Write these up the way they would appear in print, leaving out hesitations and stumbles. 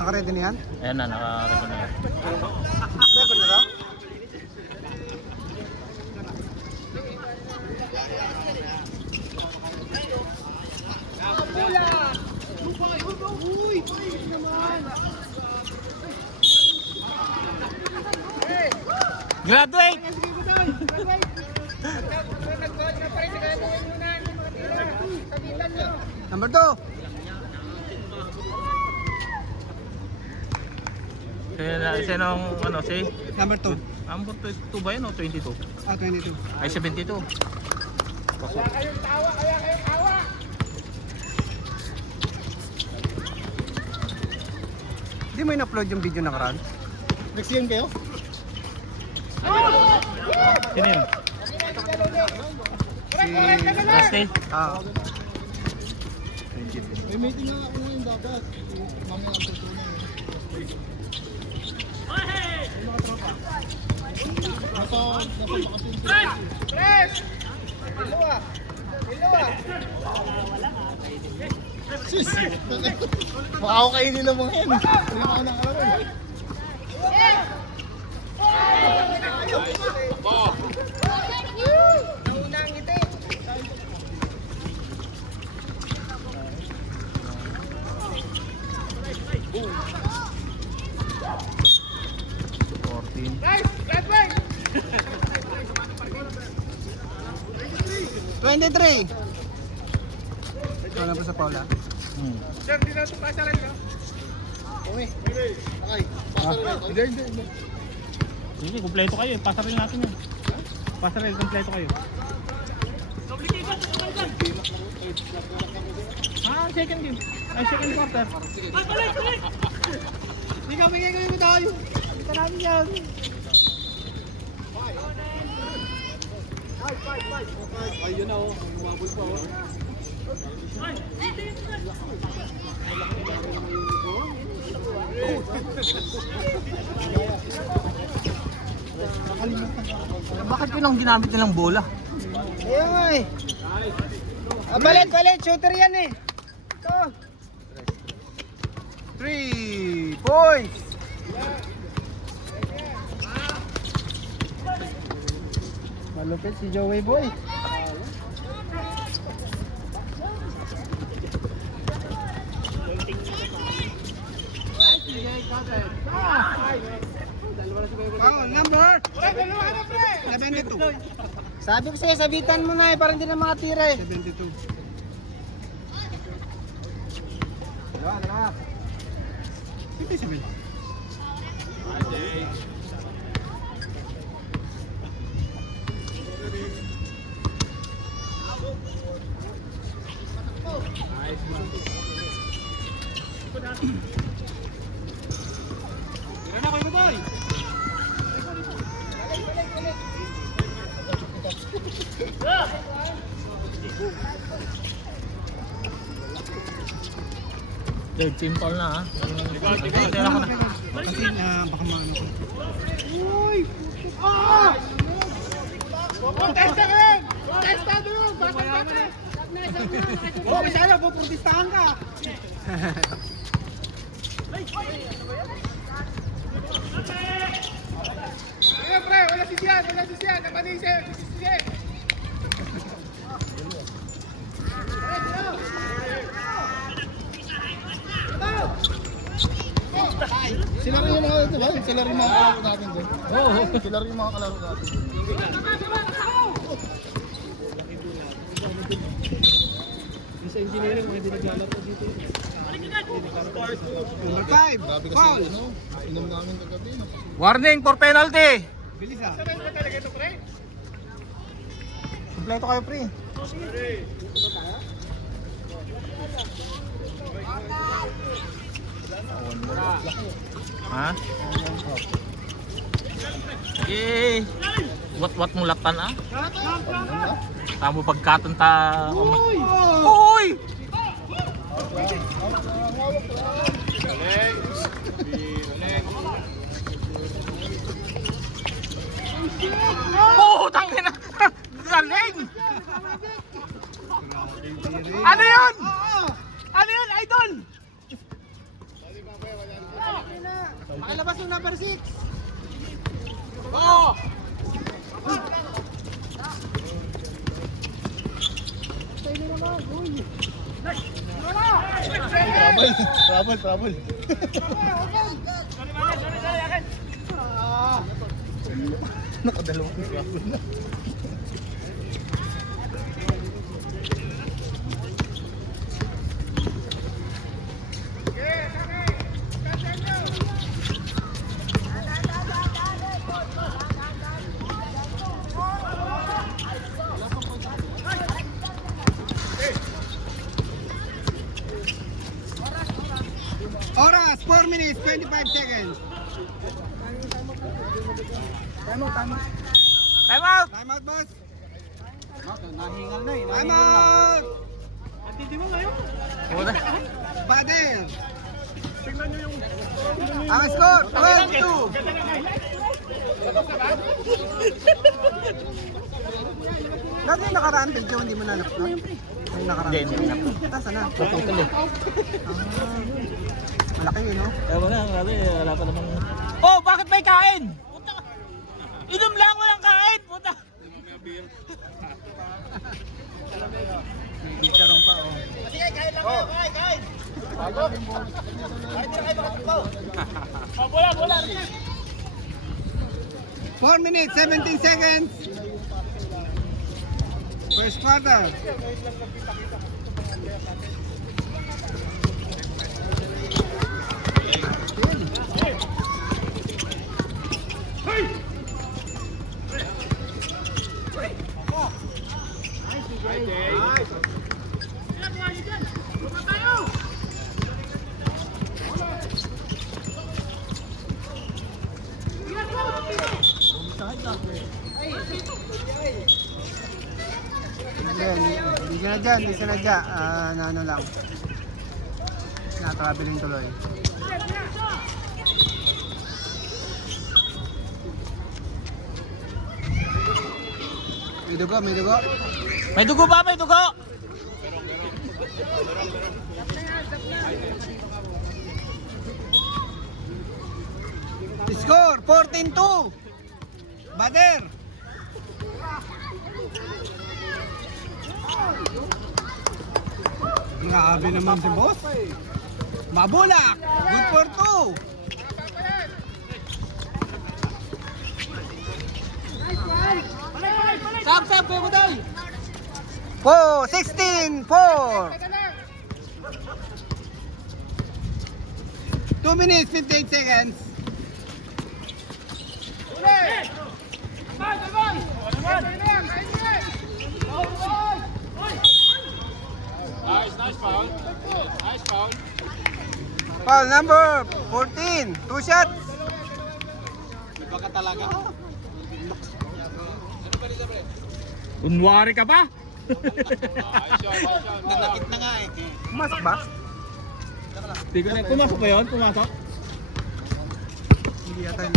Naka-ready na yan? Ayan na, naka-record na yan. Record na daw? Graduate! Number 2. Isa nung ano si? Number 2. Ang 2 ba yun o 22? Ah, 22. Ay 72. Hindi mo in-upload yung video ng Ran? Next game kayo? Sino yun? Last Ah. May meeting nga ako ngayon dapat. Mamaya ang persona eh. Ay, mga tropa. Nasa bakasyon sila. Press! Ilawa! Ilawa! Sis! Baka kainin ng mga yan. Hindi mo ka nakalaro. Nauna ang ngiti! Nice! Graduate! 23! Wala pa sa Paula. Sir, di na ito pasaran ka? Okay. Okay. Pasal rin. Hindi. Sige, kumpleto kayo. Pasa rin natin yan. Pasa rin, kumpleto kayo. Second game. Ay, second quarter. Balik! Hindi ka bigay kayo tayo. Kita namin yan. Ayun na oh. Umabol pa oh. Bakit yun ang ginamit nilang bola? Ayun nga eh. Balit! Shooter yan eh. Ito. 3 points! Malupit si Joey Boy. Number 72. Sabi ko sa'yo, sabitan mo na eh, parang hindi na makatira eh. 72. Wala. 57. Tira na kayo mo boy. Third team foul na ha. Kasi baka maano ko. Uy! Ah! Protesta ka! Protesta doon! Bakit? Oh, masaya po, protestahan ka! Ayun pre, wala si Sian! Napanisip! Si Sian! Sila rin yung mga, diba? Sila rin yung mga kalaro natin doon. Oo. Sila rin yung mga kalaro natin. Sa engineering, mga hindi naglalaro dito. Number 5, Grabe kasi foul! ano, inom namin kagabi. Warning for penalty! Bilis ah. Kumpleto kayo pre. Ha? Sige. Wat mulatan ah. Tamo pagkatan ta. Uy! Oh, tangin na. Galing. Ano 'yun? Ano 'yun, idol? Makalabas ng number 6. Trouble. Nakadalawang trouble na. Oras, 4 minutes, 25 seconds. Time out, boss. Nahingal na eh. Time out! Hindi mo ngayon. Bader. Ang score, 12-2. Dati yung nakaraan video, hindi mo nanapnap? Yung nakaraan video. Tasa na? Malaki yun, no? Wala pa namang... Oh, bakit may kain? Puta! Inom lang, walang kain! Puta! Gitarong pa, oh. Sige, kain lang kayo, kain! Bago? Kain na kayo makapagaw. Oh, bola! 4 minutes, 17 seconds. First quarter. Hindi sila dyan. Ano lang. Na-traveling tuloy. May dugo. May dugo ba? May dugo! Score, 14-2. Bader. Grabe naman si boss. Mabulak. Good for 2. Sab, kuya Buday. 16-4. 2 minutes, 58 seconds. Foul number 14. 2 shots. Iba ka talaga. Unwari ka pa? Nanakit na nga eh. Pumasok ba? Pumasok ba yun? Pumasok? Hindi yata yun.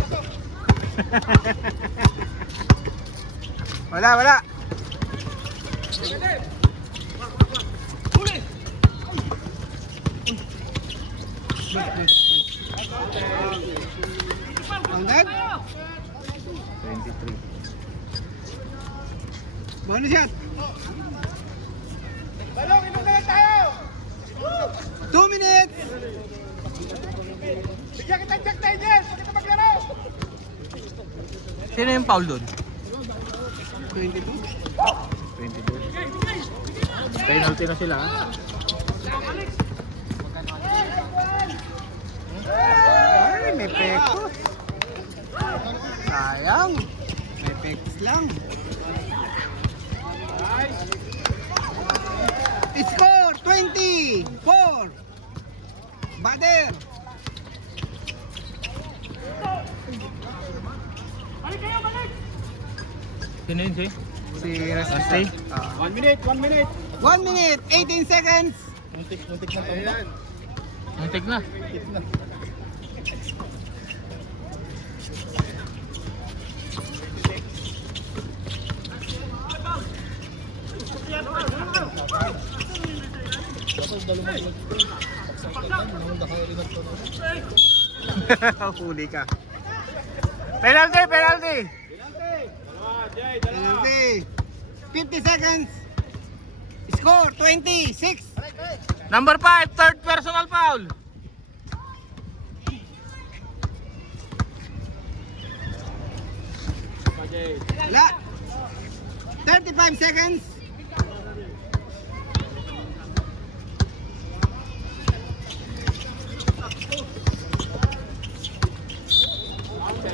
Wala. Ang dead? 23. Bonus shot. Balong, inom na lang tayo! 2 minutes. Bigyan kita check tayo dyan! Huwag kita maglaro! Sino yung foul doon? 22. 22. Penalty na sila. Ay, may pekos. Sayang. May pekos lang. Score 24. Bader. Sino yun, si? Si Rasta. Rasta? 1 minute, 1 minute! 1 minute, 18 seconds. Muntik na tayo. Muntik na. Muntik na. Tapos dalawang Huli ka. Penalty, penalty. Penalty. 50 seconds. Score 26. Number 5, third personal foul. Wala. 35 seconds.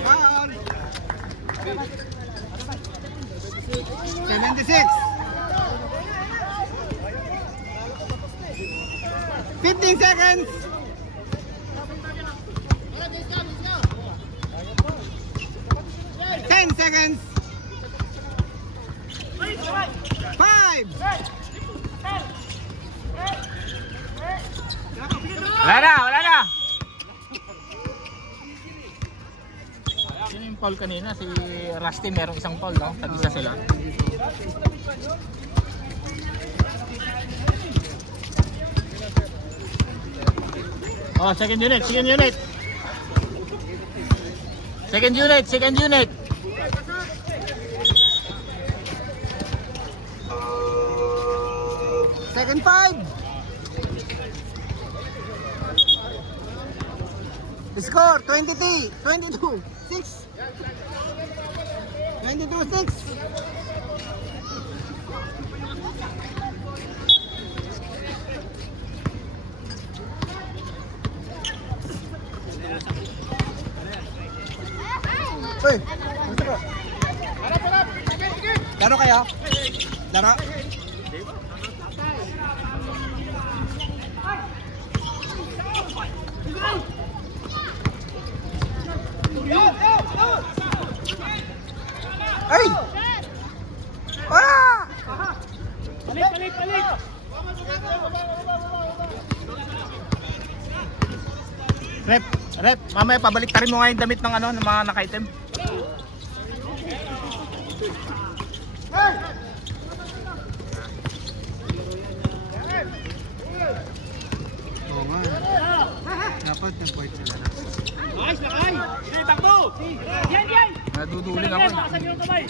Foul. 76. 15 seconds. 10 seconds. 5. Wala na, wala na. Sino yung foul kanina? Si Rusty merong isang foul, no? Tag-isa sila. Oh, second unit, second unit. Second unit, second unit. Second 5. Score 22. 22. 6. 22-6. Uy, gusto ko. Laro kayo? Laro? Ay! Ah! Balik, balik, balik. Rep, rep, mamaya pabalik tarin mo nga yung damit ng ano, ng mga naka-item. Oo nga. Dapat na point sila na. Nice, nakay! Sige, takbo! Yan, yan! Naduduling ako. Nakasabi yung kamay.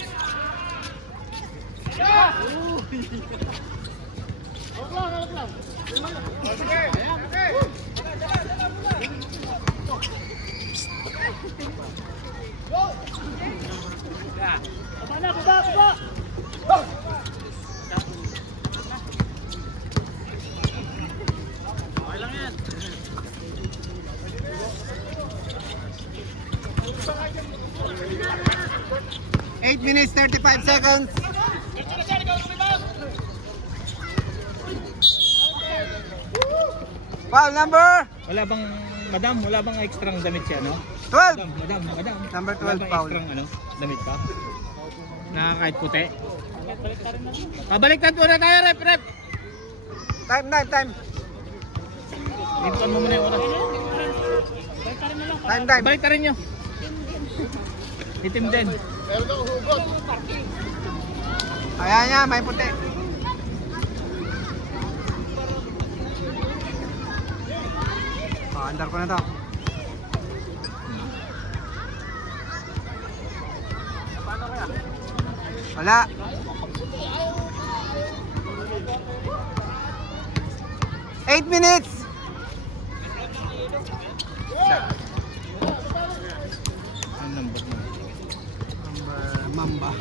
Baba na, baba, baba! Okay lang yan. 8 minutes 35 seconds. Foul number Wala bang, madam, wala bang extra damit siya, no? 12. Madam. Number 12 Wala bang foul. extra ano, damit pa? Na kahit puti? Baliktad muna tayo, rep, rep! Time. Lipuan mo muna yung oras. Time. Balik rin nyo. Itim din. Meron daw hugot. Ayan niya, may puti. Andar ko na to. Wala. Eight minutes. Ang number mo? Number Mamba.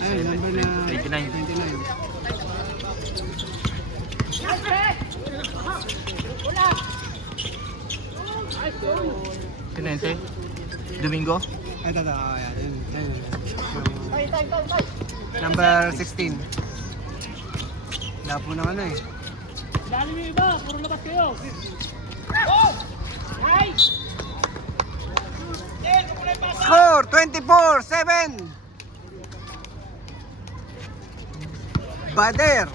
Ay, number na 29. 29. Sinense? Domingo? Ito. Ayan. Number 16. Lapo na ano eh. Dali yung iba, puro labas kayo. Score 24-7. Bader.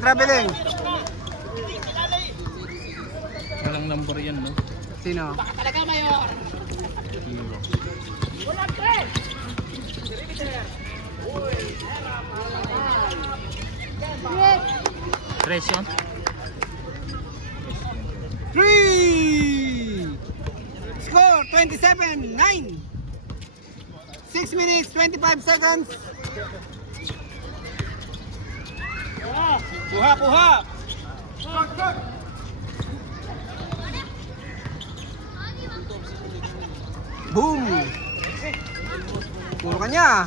Traveling. Walang number yan, no? Sino? Tres yun? 3! Score 27-9. 6 minutes 25 seconds. Kuha! Boom! Puro kanya.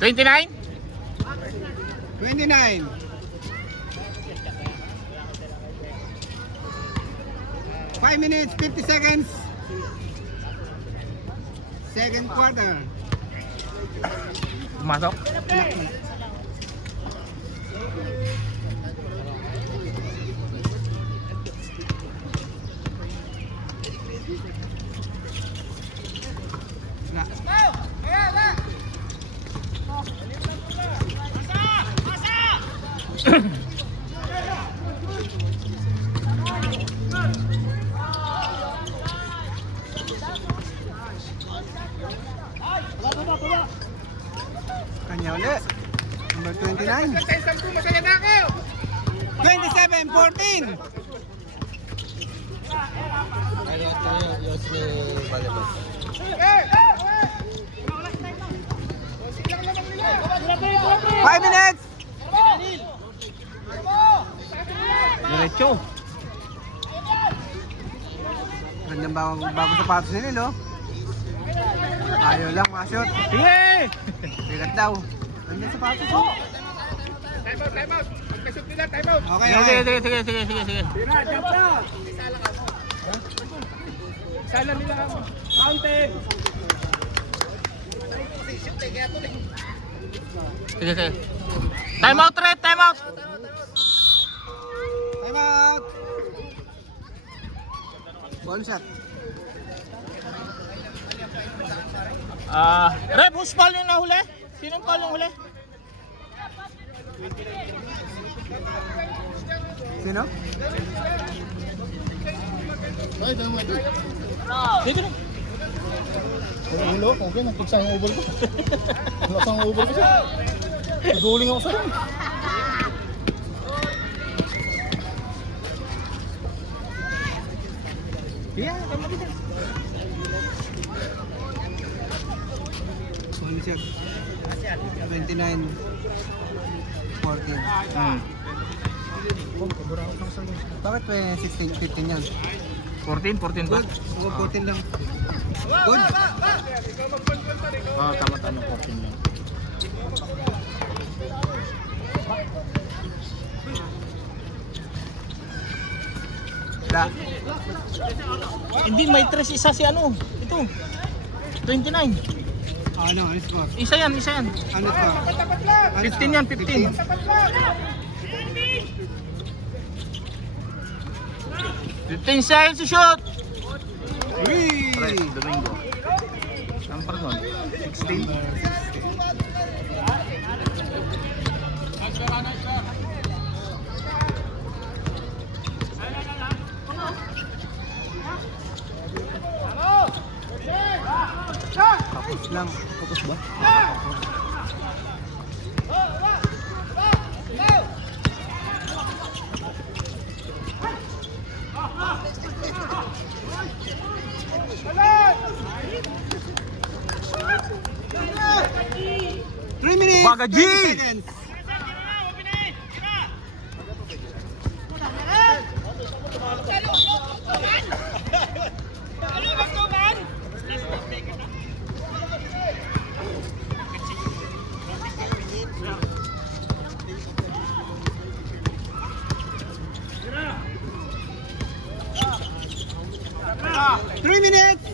$29? 29. Five minutes 50 seconds. Second quarter. Pumasok? Na. Kanya ulit. Number 29. 27-14. Five minutes. Diretso. Gandang bagong sapatos nila, no? Ayaw lang, mga shoot. Sige! Bigat daw. Gandang sapatos, no? Time out. Magkashoot nila, time out. Okay, Sige. Tira, jump na. Sala nila mountain. Sige. Time out, Red! Time out! Time out. Ball shot. Red, who's foul yung nahuli? Sinong foul yung huli? Sino? Ay, dami mo. Dito na. Ang ulo, okay, nagpigsa yung over ko. Nasa ang over ko. Naguling ako sa'yo. Yeah, tama dito. Ball shot. 29-14. Bakit 16-15 yan? 14 ba? Good. Oo, 14 lang. Good. Tama 14 lang. La. Hindi, may 3 isa si ano. Ito. 29. Ano score? Isa yan. Ano score? 15 yan, 15. 15 seconds to shoot. Three. Domingo. Saan pa rin? 16. Tapos lang. Tapos ba? Three minutes. Baga G! 20 seconds. Three minutes.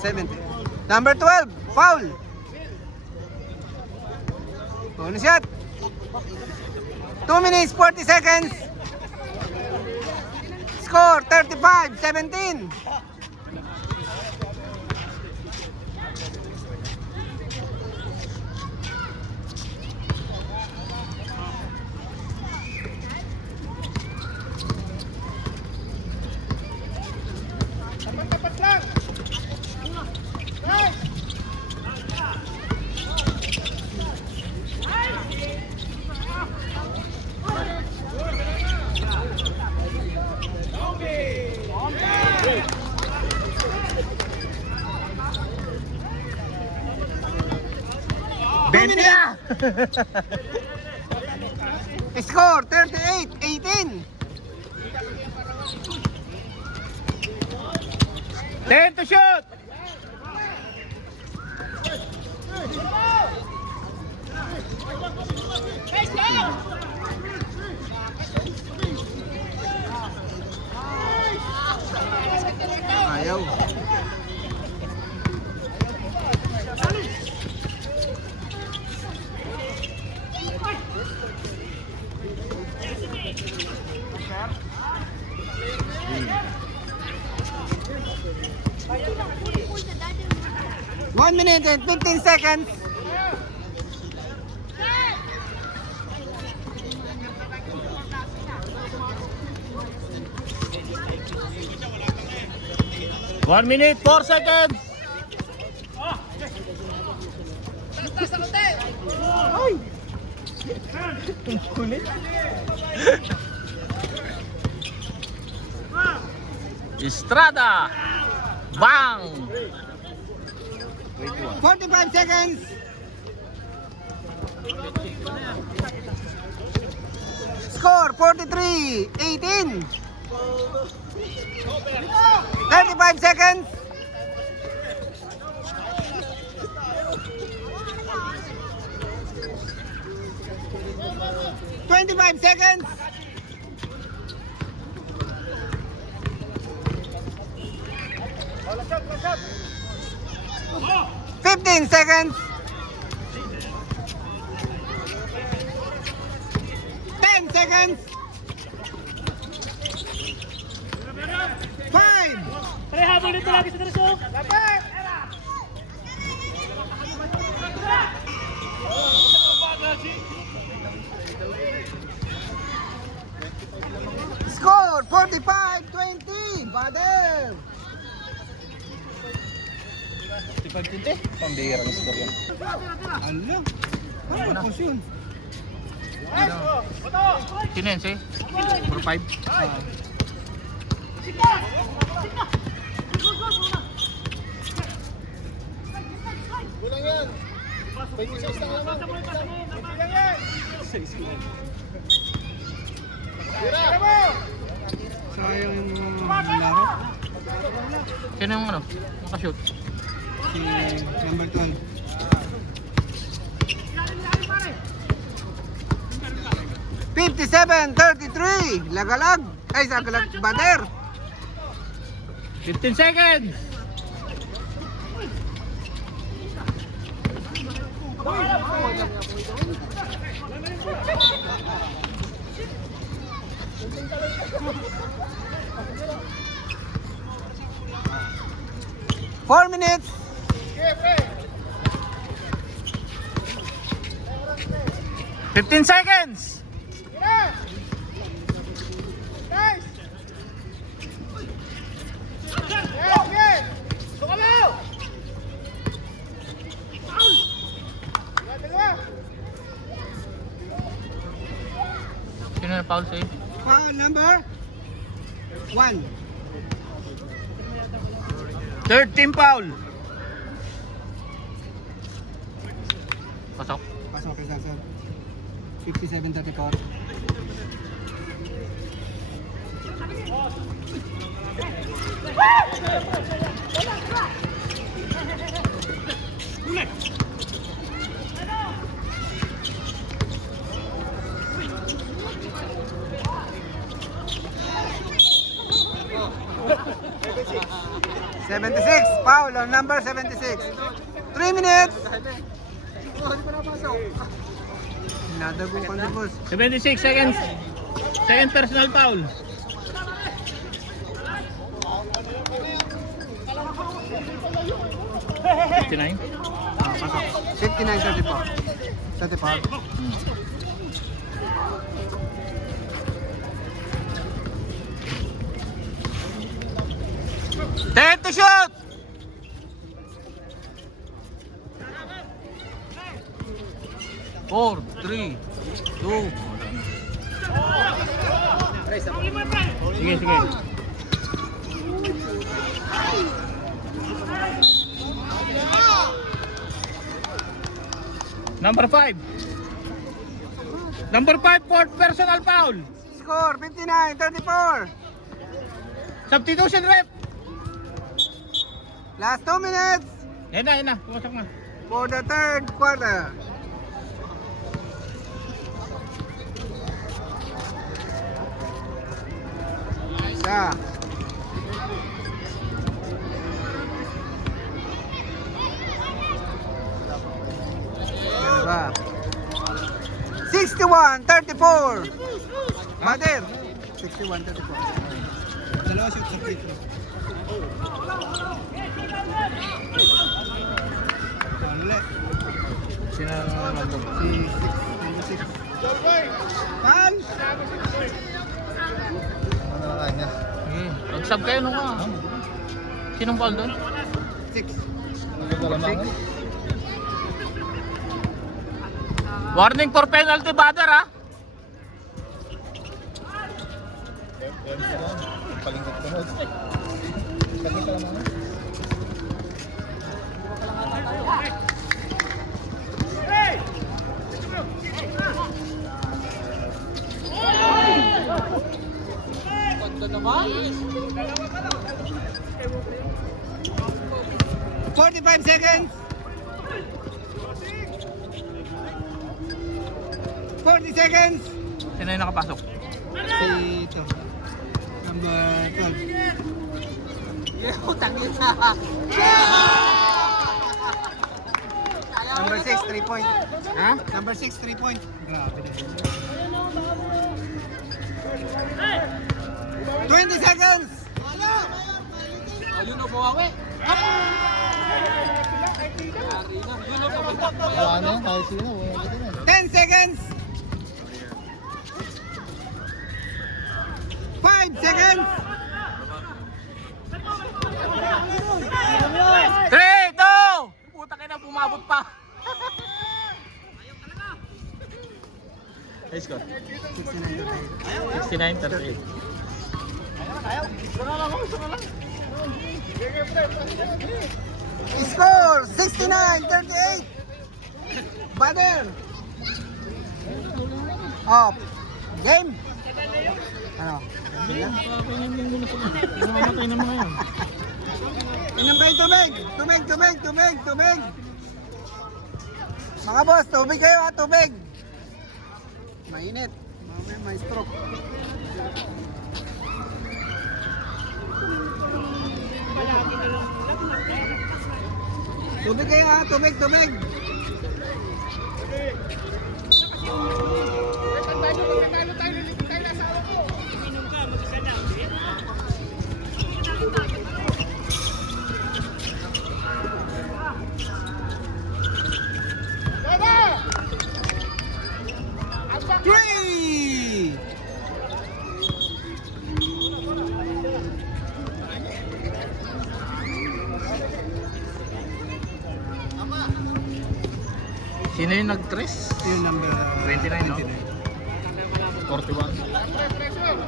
70. Number 12, foul. Bonus shot. 2 minutes, 40 seconds. Score, 35-17. Bente na! Score, 38-18. 10 to shoot! Ayaw. One minute and 15 seconds. One minute, 4 seconds! Estrada! Bang! 45 seconds. Score 43-18. 35 seconds. $25 seconds. $15 seconds. 10 seconds. 5. Habang dito lagi sa terso. Score 45-20. Bader. Pambihirang score yan. Ano? Ano po yun? Sino yan, si? 4-5? Kulang yan. 26 lang naman. Sayang yung laro. Sino yung ano? Nakashoot? Si number 12. $57-33. Lagalag. Ay, Lagalag. Bader. 15 seconds! Four minutes. 15 seconds! Sino na foul sa'yo? Foul number 1. 13 foul! Pasok. Pasok kay Sasab. 57-34. 76. Foul on number 76. 3 minutes. Nadago ka na, boss. 76 seconds. Second personal foul. $59. Ah, pasok. 59-34. 34. 10 to shoot! Four, three, two. Sige, sige. Number 5. Number 5, fourth personal foul. Score 59-34. Substitution rep. Last 2 minutes Yan na. Pumasok na. for the third quarter. Isa. Ano ba? 61-34. Mader. 61-34. Dalawa shoot sa free throw. Wala. Sino number? Si 6. Pan! Ano na kanya? Mag-sub kayo nung ka. Sinong foul doon? 6. Nagkakalamangan. Warning for penalty, Bader ha. Palingkot ko mo. Nagkakalamangan. naman. 45 seconds. 40 seconds. Sino yung nakapasok? Si ito. Number 12. Utangin na. Number 6, 3 point. Ha? Number 6, 3 point. Grabe na. 20 seconds. Ayun o, buwawi. Wala na yan, kahit sino. Wala na yan. 10 seconds. 5 seconds. 3, 2! Puta ka na, bumabot pa. High score? 69-38. Score 69-38. Bader. Off. Game. Ano? Mamatay na mga yun. Inom kayo tubig. Tubig. Mga boss, tubig kayo ha, tubig. Mainit. Mamaya may stroke. Tubig kayo ha, tubig. Three! Sino yung nag-tres? Yung number 29, no? 41.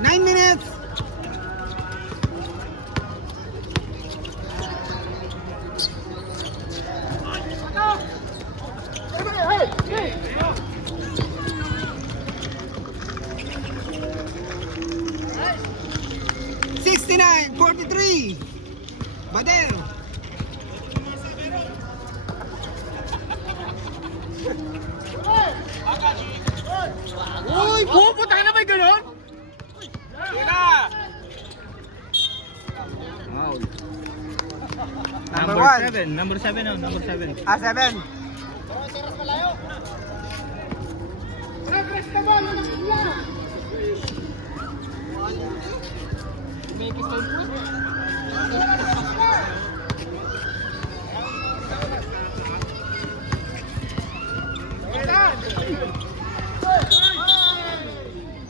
Nine minutes. ready. Bader. Uy! Pupunta ka na ba gano'n? Wow. Number 1. 7. Number 7 oh. Number 7. 7.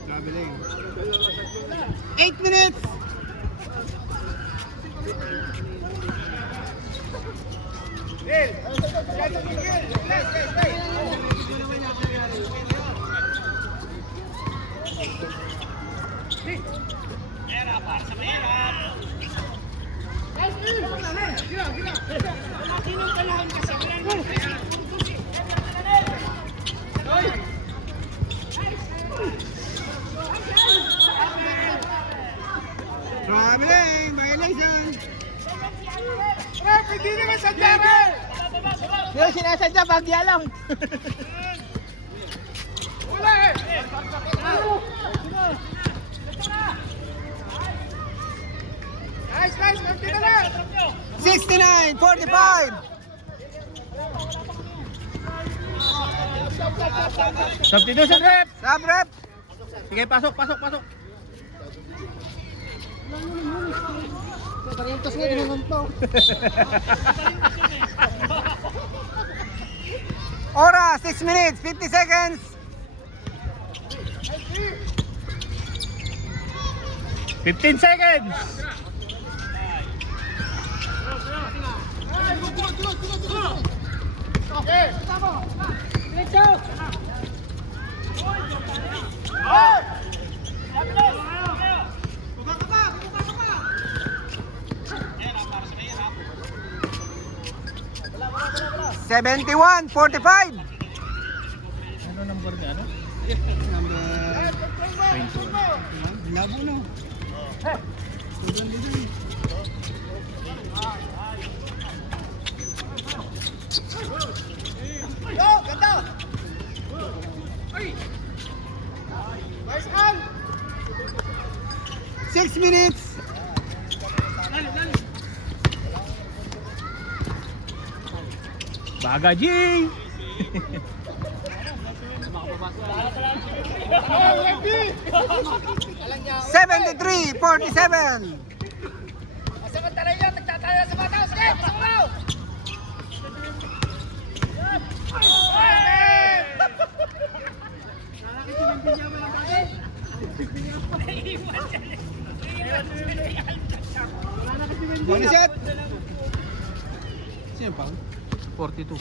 Traveling. 8 minutes. Traveling, violation. Hindi naman sadya rin. Hindi ko sinasadya, bagya lang. Wala eh. 69, 45. Substitution rep. Sub rep. Sige, pasok, pasok, pasok. Parintos nga, dinungan pa. Oras, 6 minutes, 50 seconds. 15 seconds. $71.45. Ano number niya? Ano? Number 21. labo no. Yo, ganda. 6 minutes. Baga G. 73-47. Samantala yun, nagtatala sa bataw. Sige, pasok mo! Bonus set. Sino pa? 42.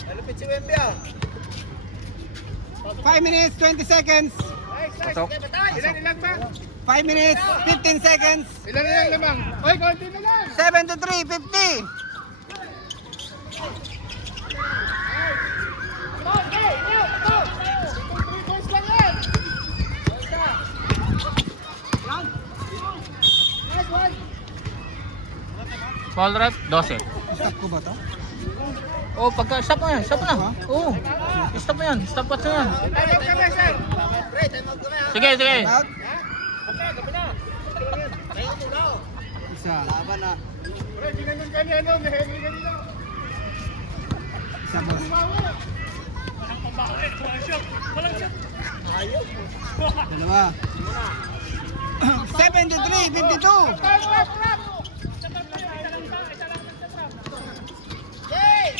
5 minutes, 20 seconds. Pasok. 5 minutes, 15 seconds. Ilan na lang lamang? Oy, konti na lang! 73-50. Fall rep, 12. Stop ko ba to? Oh, pagka stop na yan, stop na. Oo. Stop na yan, stop watch na yan. Sige, sige. Out. Isa. Laban na. Isa boss. Dalawa. 73-52. Hey,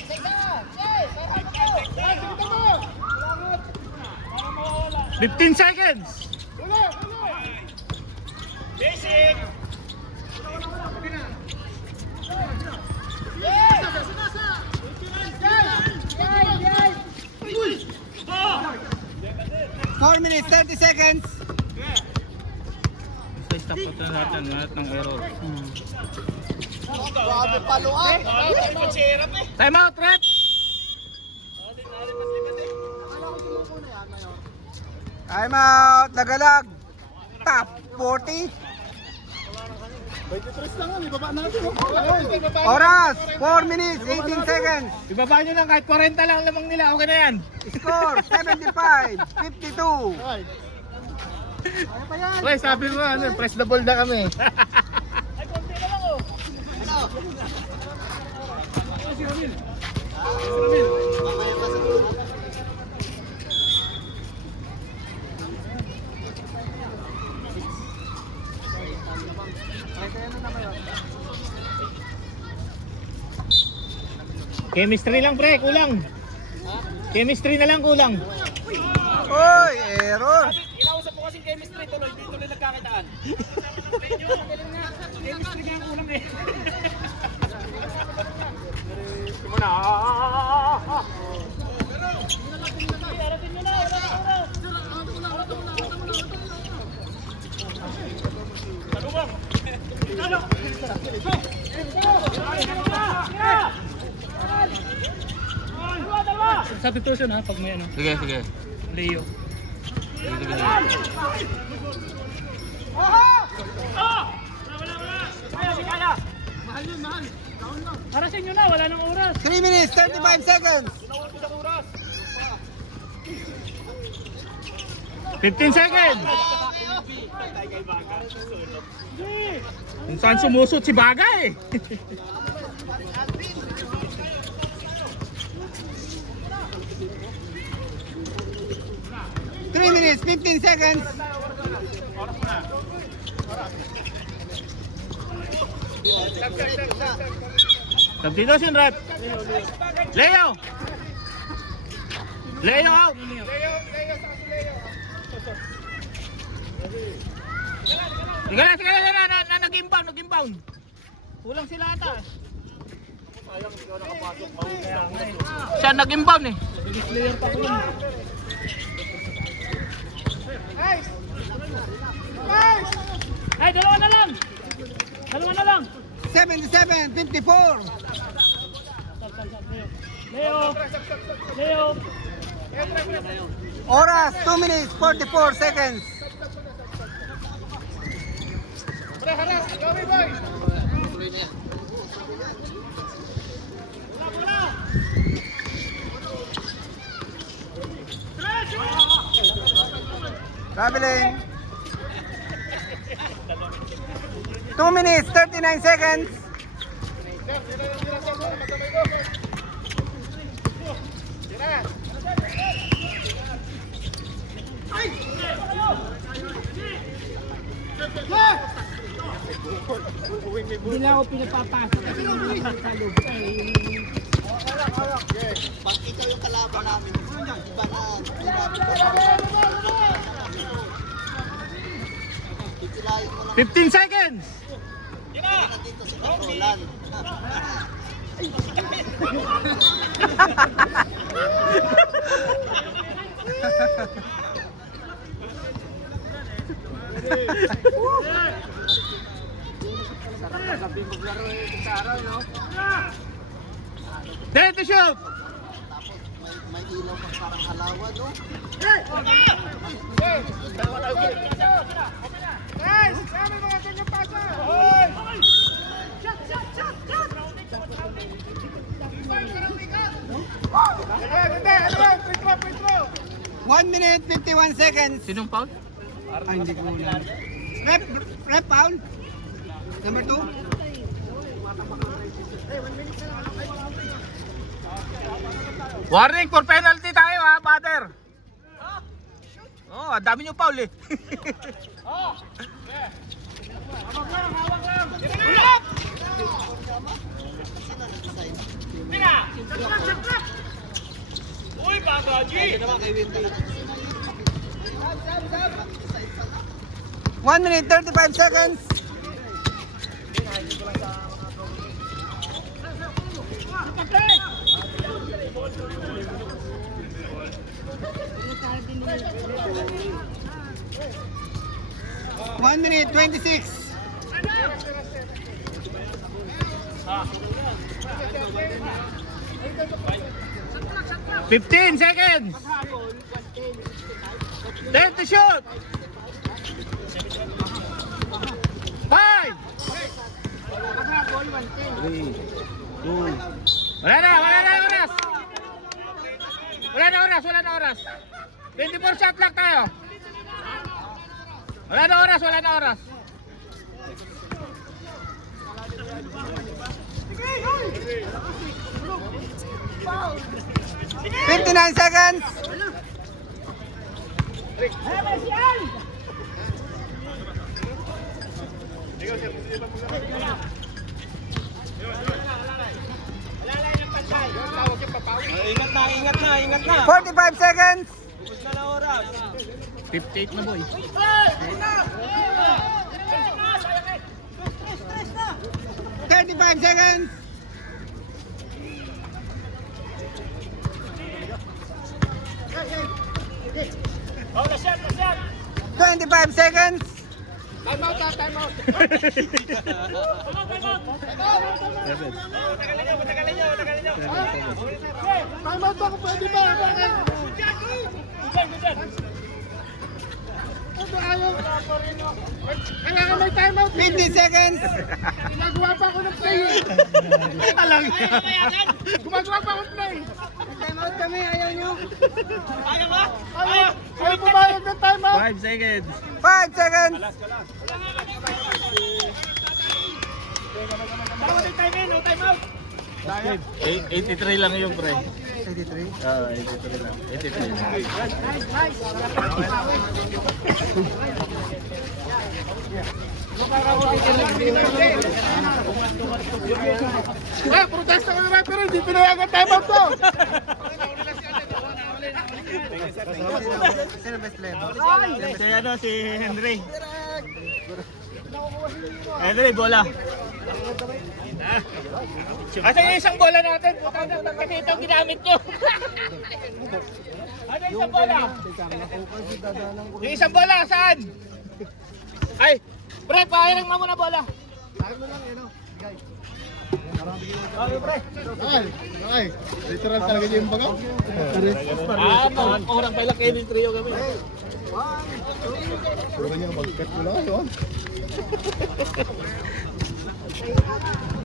15 seconds. Basic! 4 minutes, 30 seconds. Stop out na lahat ng error. Grabe paluan! Time out, rep. Time out, nagalag. Top 40. 23 lang yan, ibaba natin. Oh. Oras, 4 minutes, 18 seconds. Ibaba nyo lang kahit 40 lang lamang nila, okay na yan. Score, 75, 52. Ay. Pre, sabi mo press the ball na kami. Chemistry lang pre, kulang. Chemistry na lang kulang. Oy, error. Inausap ko kasing chemistry tuloy, hindi tuloy nagkakitaan. Chemistry nga kulang eh. Substitution ha, pag may ano. Sige, sige. Leo. Para sa inyo na, wala nang oras. 3 minutes, 35 seconds. 15 seconds. Kung saan sumusot si Bagay. 3 minutes, 15 seconds. Substitution rep. Leo. Leo out. Sige na, nag-inbound. Kulang sila ata. Siya nag-inbound eh. Ay, dalawa na lang. 77, 54. Leo. Oras, 2 minutes, 44 seconds. Traveling. 2 minutes, 39 seconds. Hindi lang ako pinapapasok kasi sa loob ka eh. Pag ikaw yung kalaban namin, iba na. 15 seconds! Dito si Roland. Dare to shoot! May ilaw pa parang halawa, no? One minute, 51 seconds. Sinong foul? Ay, hindi ko muna. Rep, foul. Number 2. Warning for penalty tayo ha, batter! Oh, ang dami nyo foul eh. Uy, bagaji! 1 minute, 35 seconds. One minute, 26. 15 seconds! Dare to shoot! 5, Wala na oras. Wala na oras. 24 shot lang tayo. Wala na oras. 59 seconds. Ingat na. 45 seconds. 58 na boy. 35 seconds. 25 seconds. Timeout ba kung pwede ba? Kailangan may timeout. 50 seconds. Gumagawa pa ako ng play. Gumagawa pa ako ng play. Timeout kami, ayaw nyo. Ayaw pumayag ng timeout. 5 seconds. 5 seconds. 83 lang yung pre. 83. 83 lang. 83 lang. Protesta ko naman pero hindi pinayagan timeout to. Sino best player? Si Henry. Henry, bola. Asan yung isang bola natin? Kasi ito ang ginamit nyo. Ano yung isang bola? Yung isang bola, saan? Ay, pre, pahirang mo muna bola. Ay, literal talaga yung bagaw. Orang pala kayo ng trio kami. Puro niya mag-cut mo lang yun.